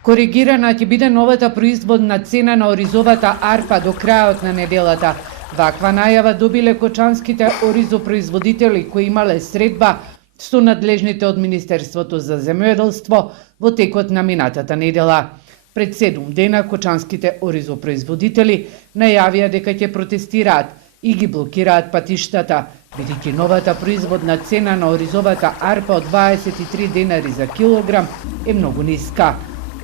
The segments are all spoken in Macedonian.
Коригирана ќе биде новата производна цена на оризовата арпа до крајот на неделата. Ваква најава добиле кочанските оризопроизводители кои имале средба со надлежните од Министерството за земјоделство во текот на минатата недела. Пред 7 дена кочанските оризопроизводители најавија дека ќе протестираат и ги блокираат патиштата, бидејќи новата производна цена на оризовата арпа од 23 денари за килограм е многу ниска.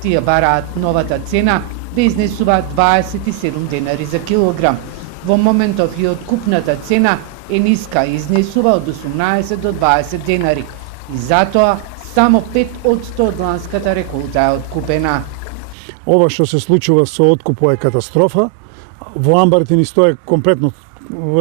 Тие бараат новата цена да изнесува 27 денари за килограм. Во моментов и откупната цена е ниска и изнесува од 18 до 20 денари. И затоа само 5% од ланската реколта е откупена. Ова што се случува со откупот е катастрофа. Во амбарите ни стое комплетно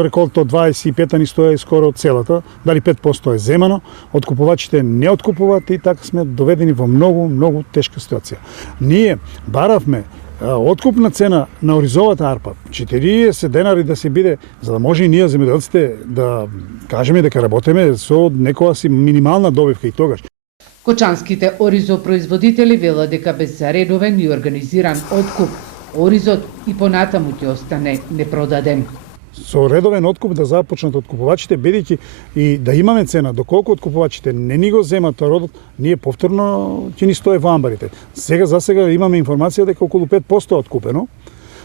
реколта од 25 ни стое скоро целата, дали 5% е земано, откупувачите не откупуваат и така сме доведени во многу тешка ситуација. Ние баравме откупна цена на оризовата арпа 40 денари да се биде, за да може и ние земјоделците да кажеме дека работиме со некоја си минимална добивка и тогаш. Кочанските оризопроизводители велат дека без редовен и организиран откуп, оризот и понатаму ќе остане непродаден. Со редовен откуп да започнат откупувачите, бидејќи и да имаме цена, доколку откупувачите не ни го земат родот, ние повторно ќе ни стое во амбарите. За сега имаме информација дека околу 5% е откупено.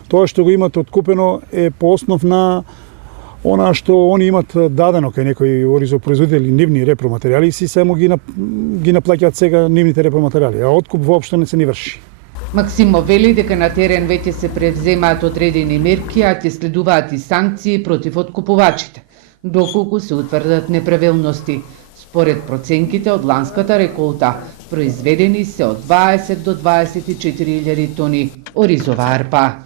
Тоа што го имат откупено е по основ на она што они имат дадено кај некои оризопроизводители нивни репроматеријали и си само ги наплаќаат сега нивните репроматеријали, а откуп воопшто не се ни врши. Максимо вели дека на терен веќе се превземаат одредени мерки, а ќе следуваат и санкции против откупувачите, доколку се утврдат неправилности. Според проценките од ланската реколта, произведени се од 20 до 24.000 тони оризова арпа.